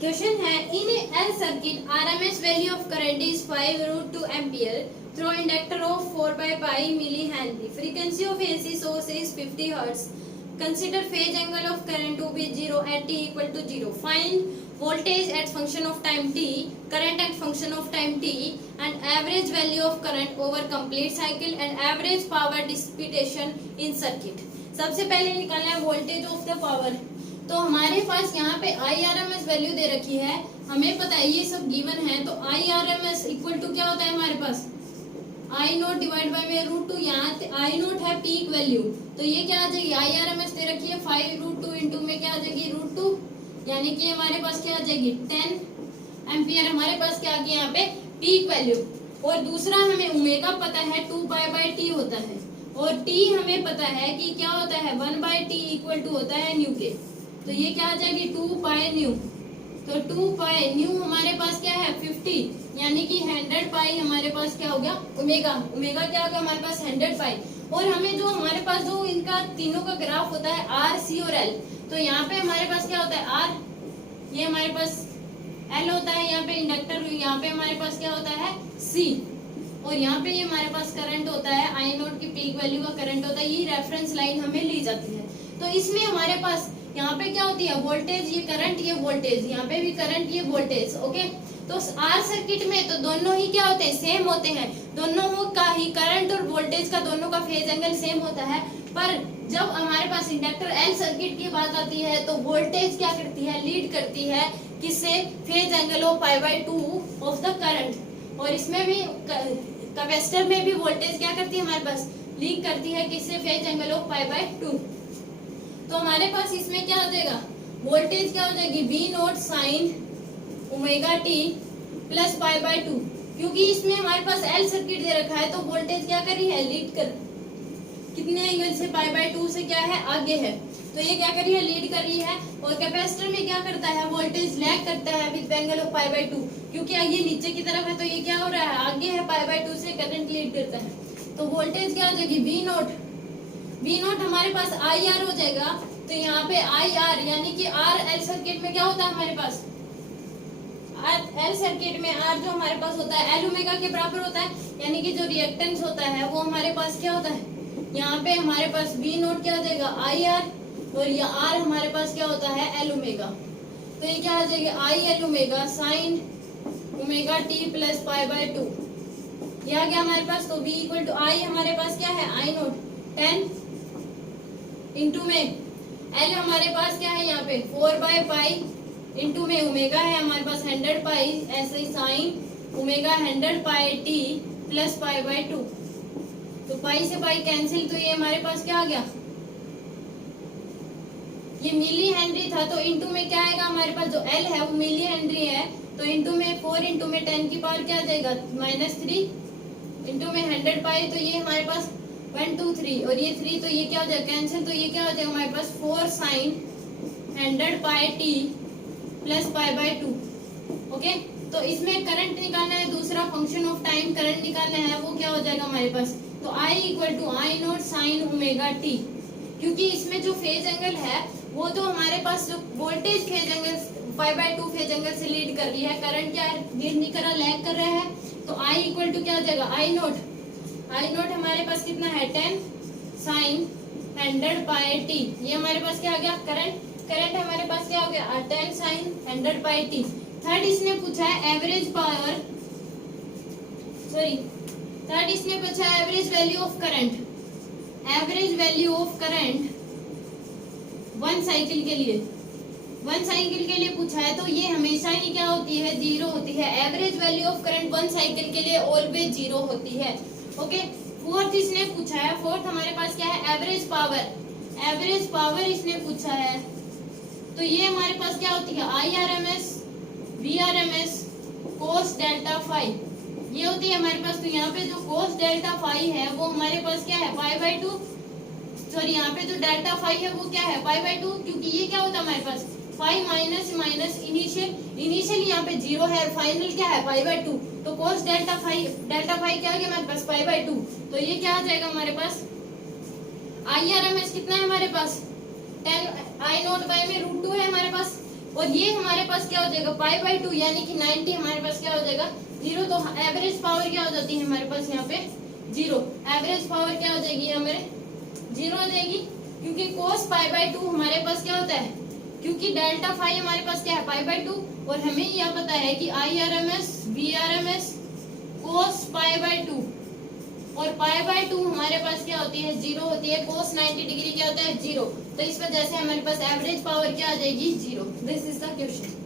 Question है in L circuit RMS value of current is 5√2 ampere through inductor of 4/pi milli henry frequency of AC source is 50 hertz consider phase angle of current to be 0 at t equal to 0 find voltage at function of time t current at function of time t and average value of current over complete cycle and average power dissipation in circuit सबसे पहले निकालना है voltage of the power. तो हमारे पास यहाँ पे IRMS value दे रखी है, हमें पता है ये सब गिवन है, तो IRMS इक्वल टू क्या होता है हमारे पास I नोट डिवाइड बाय में √2, यहाँ I नोट है पीक वैल्यू, तो ये क्या आ जाएगी IRMS दे रखी है 5√2 इंटू में क्या आ जाएगी √2, यानी कि हमारे पास क्या आ जाएगी 10 एम्पियर हमारे पास क्या आ गया यहाँ पे पीक वैल्यू। और दूसरा हमें ओमेगा पता है 2π/t होता है और t हमें पता है कि क्या होता है 1/t इक्वल टू होता है न्यू के, तो ये क्या आ जाएगी 2π न्यू, तो 2π न्यू हमारे पास क्या है 50, यानी कि 100π हमारे पास क्या हो गया ओमेगा, ओमेगा क्या होगा हमारे पास 100π। और हमें जो हमारे पास जो इनका तीनों का ग्राफ होता है R, C और L, तो यहाँ पे हमारे पास क्या होता है R, ये हमारे पास L होता है, यहाँ पे इंडक्टर, यहाँ पे हमारे पास क्या होता है C, और यहाँ पे ये हमारे पास करंट होता है I नोट की पीक वैल्यू का करंट होता है, ये रेफरेंस लाइन हमें ली जाती है। तो इसमें हमारे पास यहाँ पे क्या होती है वोल्टेज, ये करंट ये वोल्टेज, यहाँ पे भी करंट ये वोल्टेज, ओके। तो आर सर्किट में तो दोनों ही क्या होते हैं सेम होते हैं, दोनों का ही करंट और वोल्टेज का दोनों का फेज एंगल सेम होता है। पर जब हमारे पास इंडक्टर एल सर्किट की बात आती है तो वोल्टेज क्या करती है लीड करती है किससे, phase angle of π/2 of the current. और इसमें भी कैपेसिटर में भी वोल्टेज क्या करती है हमारे पास लीड करती है किससे, फेज एंगल ऑफ π/2। तो हमारे पास इसमें क्या हो जाएगा वोल्टेज क्या हो जाएगी V naught sine omega t plus π/2, क्योंकि इसमें हमारे पास एल सर्किट दे रखा है तो वोल्टेज क्या कर रही है लीड कर कितने एंगल से π/2 से क्या है आगे है, तो ये क्या कर रही है लीड कर रही है। और कैपेसिटर में क्या करता है वोल्टेज लैग करता है विद एंगल ऑफ π/2, क्योंकि ये नीचे की तरफ है तो ये क्या हो रहा है आगे है π/2 से करंट लीड करता है। तो वोल्टेज क्या हो जाएगी V नोट हमारे पास IR हो जाएगा, तो यहाँ पे IR यानी कि R L सर्किट में क्या होता है हमारे पास एल सर्किट में R जो हमारे पास होता है L ओमेगा के बराबर होता है, यानी कि जो रिएक्टेंस होता है वो हमारे पास क्या होता है यहाँ पे हमारे पास V नोट क्या हो जाएगा IR और ये R हमारे पास क्या होता है L ओमेगा, तो ये क्या आ जाएगा I L omega sine omega t plus π/2, ये आ गया हमारे पास। तो V इक्वल टू I हमारे पास क्या है I नोट 10 इंटू में L हमारे पास क्या है यहाँ पे 4/pi इंटू में ओमेगा है हमारे पास 100π, ऐसे ही साइन ओमेगा 100πt प्लस π/2, तो पाई से पाई कैंसिल, तो ये हमारे पास क्या आ गया ये मिली हेनरी था, तो इंटू में क्या आएगा हमारे पास जो L है वो मिली हेनरी है, तो इंटू में 4 इंटू में 10 की पावर क्या आ जाएगा -3 इंटू में 100π, तो ये हमारे पास 1 2 3 और ये 3, तो ये क्या हो जाएगा कैंसिल, तो ये क्या हो जाएगा हमारे पास 4 साइन 100πt प्लस π/2, ओके। तो इसमें करंट निकालना है, दूसरा फंक्शन ऑफ टाइम करंट निकालना है, वो क्या हो जाएगा हमारे पास, तो I equal to I nought sine omega t, क्योंकि इसमें जो फेज एंगल है वो तो हमारे पास जो voltage phase angle π/2 phase angle से लीड कर रही है, करंट क्या लीड नहीं कर रहा लैग कर रहा है, तो I इक्वल टू क्या हो जाएगा I नोट हमारे पास कितना है 10 साइन 100πt, ये हमारे पास क्या आ गया करंट हमारे पास क्या हो गया 10 साइन 100πt। थर्ड इसने पूछा है एवरेज पावर, थर्ड इसने पूछा है average value of current one cycle के लिए पूछा है, तो ये हमेशा ही क्या होती है जीरो होती है, average value of current one cycle के लिए ऑलवेज जीरो होती है, ओके। फोर्थ इसने पूछा है, फोर्थ हमारे पास क्या है एवरेज पावर इसने पूछा है, तो ये हमारे पास क्या होती है IRMS VRMS cos delta phi, ये होती है हमारे पास। तो यहाँ पे जो cos डेल्टा फाई है वो हमारे पास क्या है π/2, सॉरी यहाँ पे जो डेल्टा फाई है वो क्या है π/2, क्योंकि ये क्या होता है हमारे पास फाई माइनस इनिशियल यहाँ पे 0 है, फाइनल क्या है π/2, तो cos डेल्टा फाई क्या हो गया हमारे पास π/2, तो ये क्या आ जाएगा हमारे पास IRMS कितना है हमारे पास 10 I नोट बाय में √2 है हमारे पास, और ये हमारे पास क्या हो जाएगा पाई बाई 2 यानी कि 90 हमारे पास क्या हो जाएगा 0। तो एवरेज पावर क्या हो जाती है हमारे पास यहाँ पे 0। एवरेज पावर क्या हो जाएगी हमारे 0 हो जाएगी, क्योंकि कोस पाई बाई 2 हमारे पास क्या होता है, क्योंकि डेल्टा फाई हमारे पास क्या है पाई बाई 2, और हमें यह पता है कि IRMS VRMS cos pi by 2, और पाई बाई 2 हमारे पास क्या होती है 0 होती है। कोस 90 डिग्री क्या होता है 0। तो इस वजह से हमारे पास एवरेज पावर क्या आ जाएगी 0। This is the question.